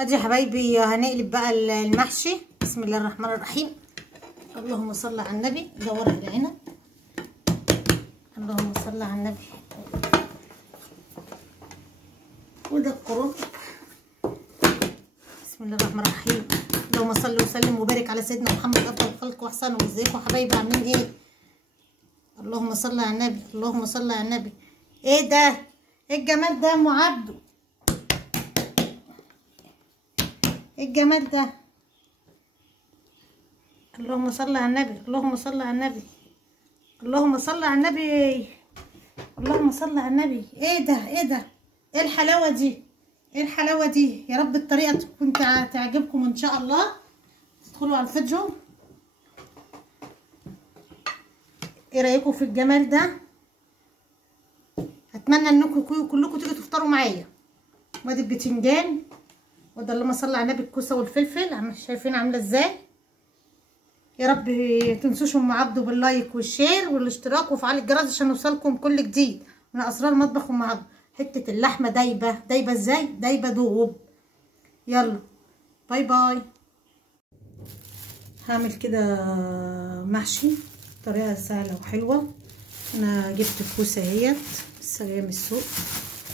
ادي يا حبايبي هنقلب بقى المحشي. بسم الله الرحمن الرحيم. اللهم صل على النبي. ده ورق العنب. اللهم صل على النبي. وده الكرنب. بسم الله الرحمن الرحيم. اللهم صل وسلم وبارك على سيدنا محمد افضل الخلق واحسنهم. ازيكم يا حبايبي عاملين ايه؟ اللهم صل على النبي. اللهم صل على النبي. ايه ده؟ ايه الجمال ده يا ام عبده؟ ايه الجمال ده؟ اللهم صل على النبي. اللهم صل على النبي. اللهم صل على النبي. اللهم صل على النبي. ايه ده؟ ايه ده؟ ايه الحلاوه دي؟ ايه الحلاوه دي؟ يا رب الطريقه تكون تعجبكم ان شاء الله. تدخلوا على الفيديو. ايه رايكم في الجمال ده؟ اتمنى انكم كلكم تيجوا تفطروا معايا. وادي البتنجان، وده اللهم صل على النبي الكوسه والفلفل. شايفين عامله ازاي؟ يا رب تنسوش ام عبده باللايك والشير والاشتراك وفعل الجرس عشان يوصلكم كل جديد من اسرار مطبخ ام عبده. حته اللحمه دايبه ازاي؟ دايبه دوب. يلا باي باي. هعمل كده محشي طريقه سهله وحلوه. انا جبت الكوسه اهيت لسه جايه من السوق،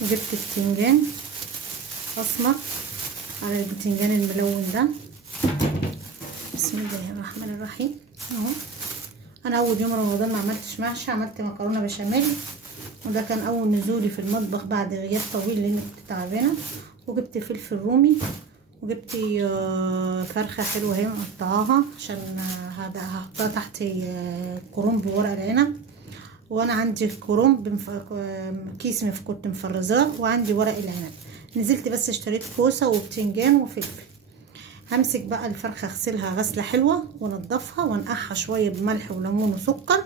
وجبت البتنجان اسمر على البتنجان الملون ده. بسم الله الرحمن الرحيم. اهو انا اول يوم رمضان ما عملتش محشي، عملت مكرونه بشاميل، وده كان اول نزولي في المطبخ بعد غياب طويل لاني كنت تعبانه. وجبت فلفل رومي، وجبت فرخه حلوه اهي مقطعاها عشان هحطها تحت كرنب ورق العنب. وانا عندي الكرنب كيس كنت مفرزاه، وعندي ورق العنب. نزلت بس اشتريت كوسه وبتنجان وفلفل. همسك بقى الفرخه اغسلها غسله حلوه وانضفها وانقعها شويه بملح وليمون وسكر،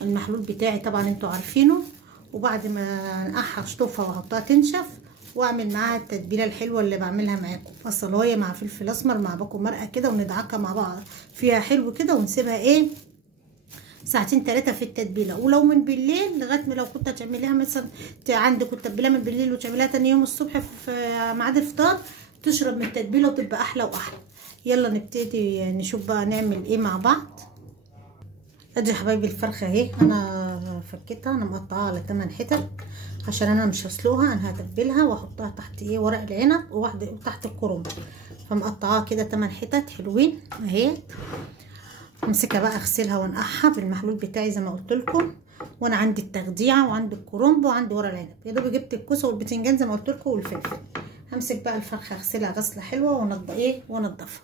المحلول بتاعي طبعا انتوا عارفينه. وبعد ما انقعها اشطفها واحطها تنشف، واعمل معاها التتبيله الحلوه اللي بعملها معاكم. بصلايه مع فلفل اسمر مع باكو مرقه كده، وندعكها مع بعض فيها حلو كده، ونسيبها ايه ساعتين 3 في التتبيله. ولو من بالليل لغايه ما لو كنت هتعمليها مثلا عندك التتبيله من بالليل وتعمليها تاني يوم الصبح في ميعاد الفطار، تشرب من التتبيله وتبقى احلى واحلى. يلا نبتدي نشوف بقى نعمل ايه مع بعض. ادي يا حبايبي الفرخه اهي انا فكيتها. انا مقطعاها على 8 حتت عشان انا مش هسلقها، انا هتبلها واحطها تحت ايه ورق العنب وواحده تحت الكرنب. فمقطعاها كده 8 حتت حلوين اهي. امسكها بقى اغسلها وانقعها بالمحلول بتاعي زي ما قلت لكم. وانا عندي التخديعه وعندي الكرنب وعندي ورق العنب. يا دوب جبت الكوسه والبتنجان زي ما قلت لكم والفلفل. همسك بقى الفرخه اغسلها غسله حلوه وانضفها.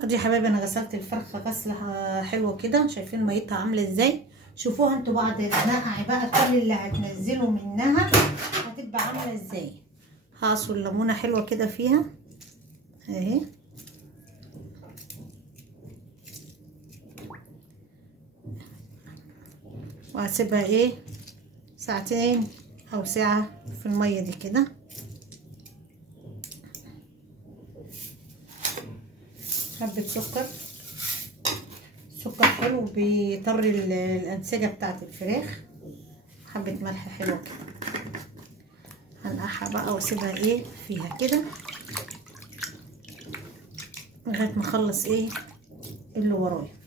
ادي يا حبايبي انا غسلت الفرخه غسله حلوه كده. شايفين ميتها عامله ازاي؟ شوفوها انتوا بعد النقع بقى كل اللي هتنزلوا منها هتبقى عامله ازاي. هعصر ليمونه حلوه كده فيها اهي، وهسيبها ايه ساعتين او ساعه في الميه دي كده. حبه سكر حلو بيطري الانسجه بتاعت الفراخ. حبه ملح حلوه كده. هنقعها بقى واسيبها ايه فيها كده لغايه ما اخلص ايه اللي ورايا.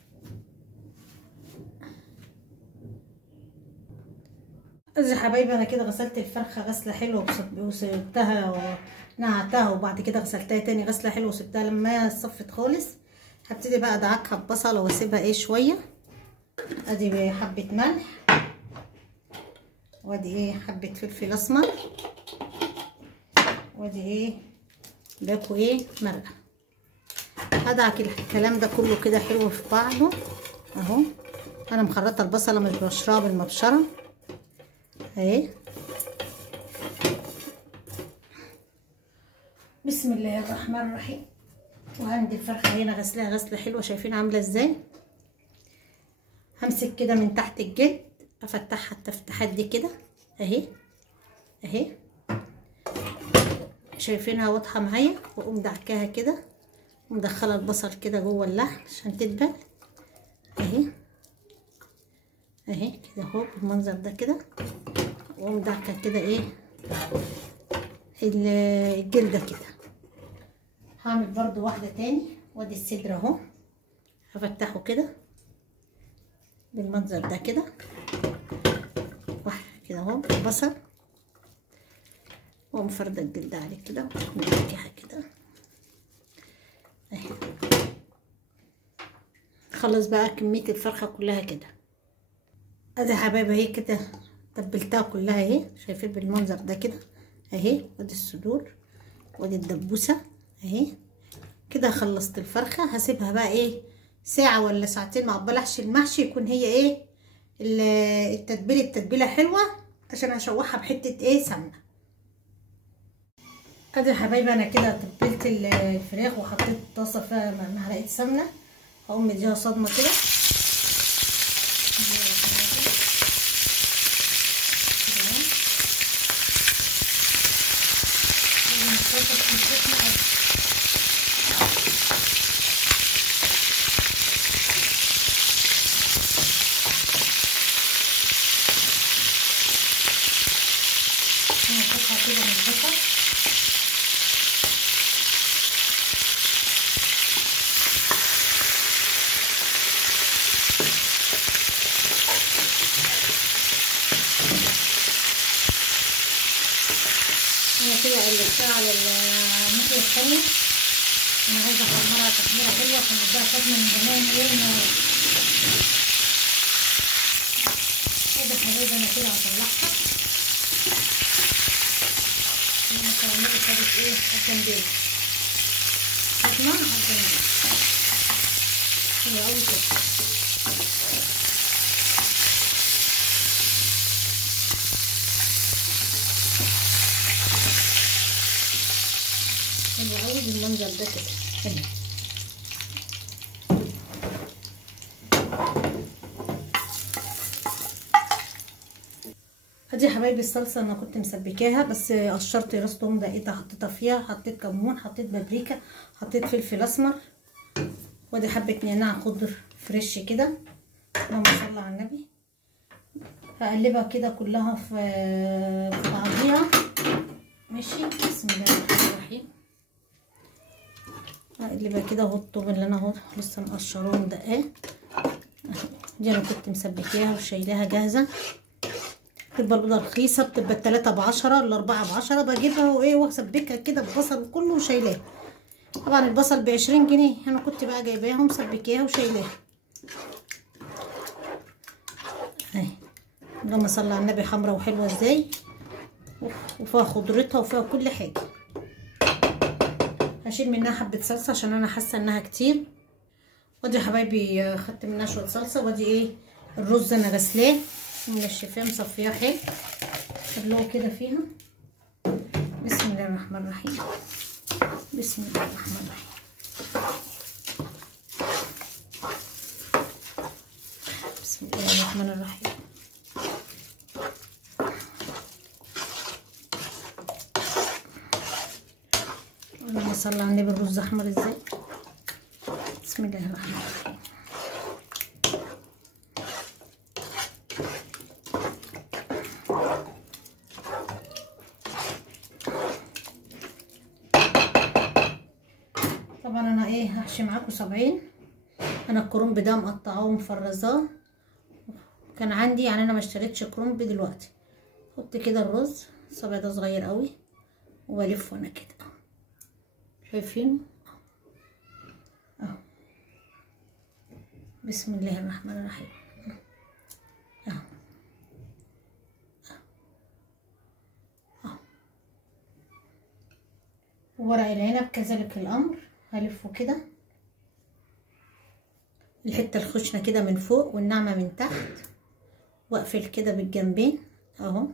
يا حبايبي انا كده غسلت الفرخه غسله حلوه وسبتها ونقعتها، وبعد كده غسلتها تاني غسله حلوه وسبتها لما صفت خالص. هبتدي بقى ادعكها ببصله واسيبها ايه شويه. ادي حبه ملح، وادي ايه حبه فلفل اسمر، وادي ايه باكو ايه مرقه. هدعك الكلام ده كله كده حلو في بعضه اهو. انا مخرطه البصله مش بشرها بالمبشره اهي. بسم الله الرحمن الرحيم. وعندي الفرخه هنا غسلها غسله حلوه. شايفين عامله ازاي؟ همسك كده من تحت الجلد افتحها التفتحات دي كده اهي اهي. شايفينها واضحه معايا؟ واقوم دعكاها كده ومدخله البصل كده جوه اللحم عشان تدبل اهي اهي كده اهو بالمنظر ده كده. واقوم دعكه كده ايه الجلده كده. هعمل برضو واحده تاني. وادي الصدر اهو، هفتحه كده بالمنظر ده كده، واحده كده اهو بصل، واقوم فردة الجلد عليه كده ونحكيها كده اهي. خلص بقى كمية الفرخة كلها كده. ادي يا حبايبي اهي كده تبلتها كلها اهي، شايفين بالمنظر ده كده اهي. وادي الصدور وادي الدبوسة اهي كده. خلصت الفرخة، هسيبها بقى ايه ساعة ولا ساعتين مع بلحش المحشي يكون هي ايه التتبيلة حلوة، عشان هشوحها بحتة ايه سمنة. ادي يا حبايبي انا كده تبلت الفراخ وحطيت طاسه فيها معلقه سمنه. هقوم مديها صدمه كده هنحطها كده من البصل. انا كده قلبتها على الناحيه الثانيه. انا عايزه احمرها تحميره حلوه عشان اديها صدمه من زمان ايه هذا حبايبي. انا كده هطلعها. انا كرملت خدت ايه الجنبين صدمه على الجنبين حلوه قوي كده. حلو قوي بالمنظر ده كده حلو. ادي يا حبايبي الصلصه انا كنت مسبكاها، بس قشرت راس توم دقيقه حطيتها فيها، حطيت كمون، حطيت بابريكا، حطيت فلفل اسمر، وادي حبه نعناع خضر فريش كده. اللهم صل على النبي. هقلبها كده كلها في بعضيها ماشي. بسم الله الرحمن الرحيم. هقلبها كده اهو. الطوب اللي انا اهو لسه مقشراه ومدقاه دي انا كنت مسبكاها وشايلاها جاهزه. بتبقى البيضه رخيصه، بتبقى ال3 ب10 ال4 ب10. بجيبها وايه واسبكها كده ببصل وكله وشايلاها. طبعا البصل ب20 جنيه، انا كنت بقى جايباها ومسبكاها وشايلاها اهي. اللهم صل على النبي. حمرا وحلوه ازاي، وفيها خضرتها وفيها كل حاجه. هشيل منها حبه صلصه عشان انا حاسه انها كتير. وادي يا حبايبي خدت منها شويه صلصه. وادي ايه الرز انا غسلاه ومنشفاه مصفياه حلو. خلوه كده فيها. بسم الله الرحمن الرحيم. بسم الله الرحمن الرحيم. بسم الله الرحمن الرحيم. اللهم صل على النبي. الرز احمر ازاي. بسم الله الرحمن الرحيم. طبعا انا ايه هحشي معاكم 70. انا الكرنب ده مقطعاه ومفرزاه كان عندي، يعني انا ما اشتريتش كرنب دلوقتي. حط كده الرز الصبع ده صغير قوي والفه انا كده شايفينه اهو. بسم الله الرحمن الرحيم اهو اهو. وورق العنب كذلك الامر هلفه كده. الحته الخشنه كده من فوق والناعمه من تحت، واقفل كده بالجنبين اهو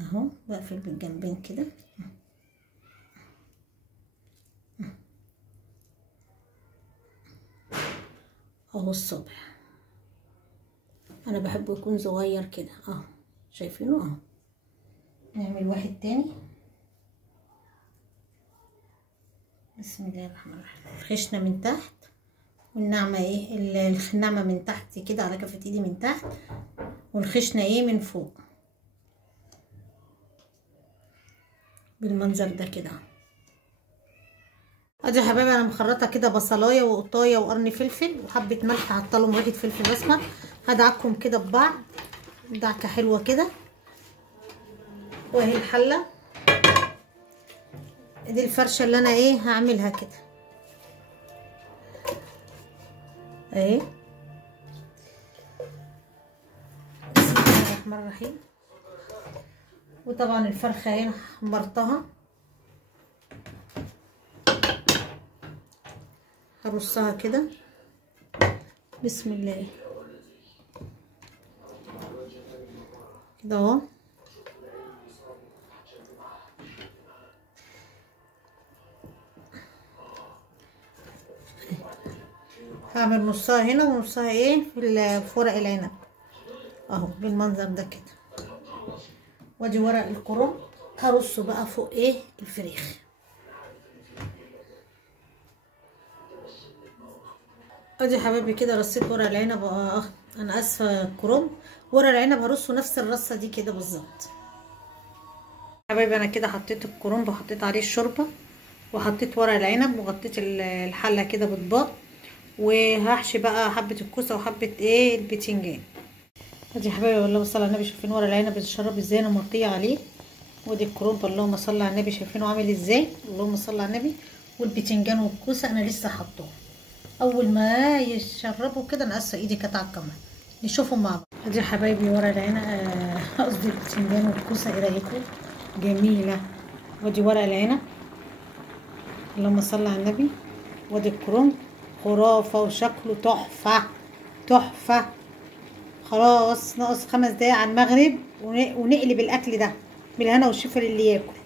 اهو. بقفل بالجنبين كده اهو. الصبع انا بحبه يكون صغير كده اهو شايفينه اهو. نعمل واحد تاني. بسم الله الرحمن الرحيم. الخشنه من تحت والناعمه ايه الناعمه من تحت كده على كفه ايدي من تحت، والخشنه ايه من فوق بالمنظر ده كده. ادي يا حبايبي انا مخرطه كده بصلايه وقطايه وقرن فلفل وحبه ملح، حاطه لهم ريحه فلفل اسمر. هدعكهم كده ببعض دعكه حلوه كده. واهي الحله دي الفرشه اللي انا هعملها كده اهي. بسم الله الرحمن الرحيم. وطبعا الفرخه هنا حمرتها، هرصها كده بسم الله كده اهو. هعمل نصها هنا ونصها في ورق العنب اهو بالمنظر ده كده. وادي ورق الكرنب هرصه بقى فوق الفريخ. ادي يا حبايبي كده رصيت ورق العنب. انا اسفه الكرنب. ورق العنب هرصه نفس الرصه دي كده بالظبط. حبايبي انا كده حطيت الكرنب وحطيت عليه الشوربه وحطيت ورق العنب وغطيت الحله كده باطباق، وهحشي بقى حبه الكوسه وحبه البتنجان. ادي يا حبايبي والله صل على النبي، شايفين ورق العنب اتشرب ازاي انا مغطيه عليه. ودي الكرنب اللهم صل على النبي شايفينه عامل ازاي، اللهم صل على النبي. والبتنجان والكوسه انا لسه حطاهم. اول ما يشربوا كده انا اسفه ايدي كانت على الكاميرا نشوفهم مع بعض. ادي يا حبايبي ورق العنب قصدي البتنجان والكوسه، ايه رايكم؟ جميله. ودي ورق العنب اللهم صل على النبي. وادي الكرنب خرافه وشكله تحفه تحفه. خلاص ناقص 5 دقايق على المغرب ونقلب الاكل ده بالهنا والشفا للي ياكل.